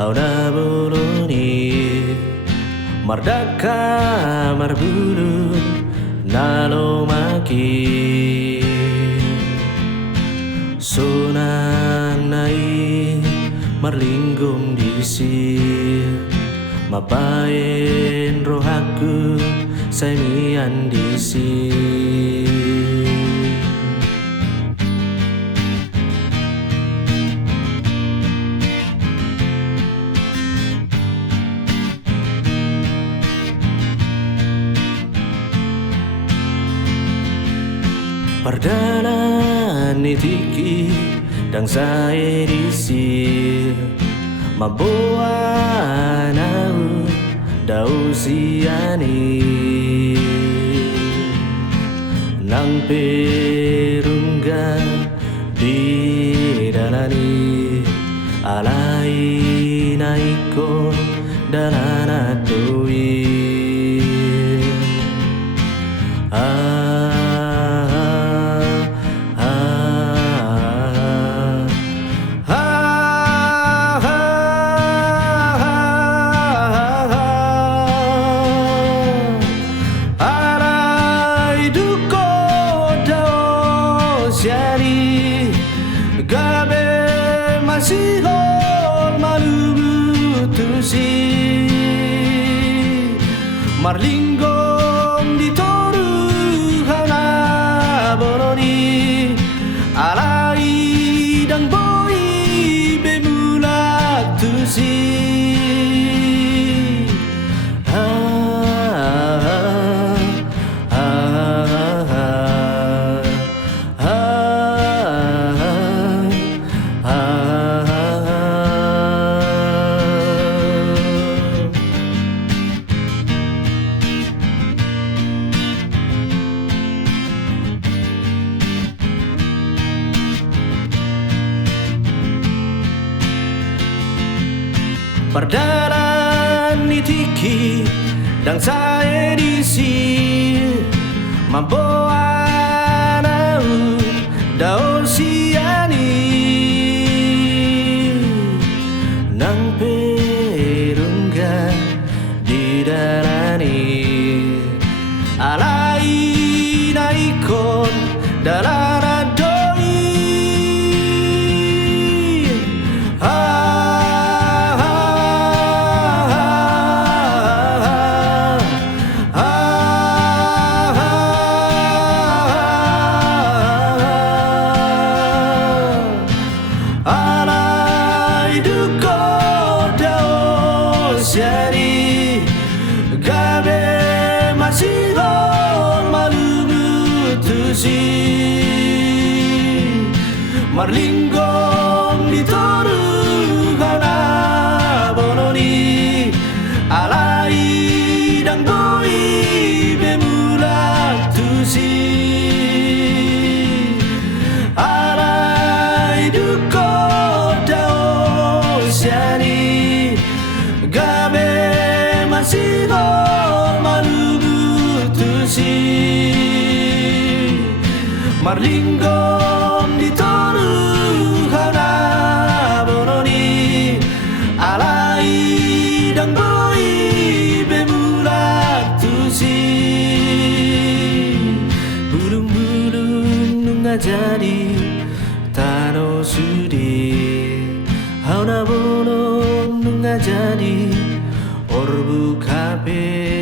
Auna buluni mardaka marbulu nalo maki sonang nai marlinggong disir mapain rohaku saimian disir. Pardalan nitiki dang saya disir maboa nau dau siani nang perungga di dalani alai naiko dalana tui gabe masih malu tusi marlinggong di toru hana boroni alai dan boy bemulak tusi Pardalan nitiki dang saya disir maboa nau daun siani nang perungga di dalani alai naikon dalara doi jadi gabe masih malu tusi marlinggong di toru hana boroni alai dan boy bemulak tusi alai duko dao siani gabe masih malu tusi marlinggong di toru hana boroni alai dan boy bemulak tusi bulung-bulung nunga jadi tano sudi hauna bolong nunga jadi orbu kape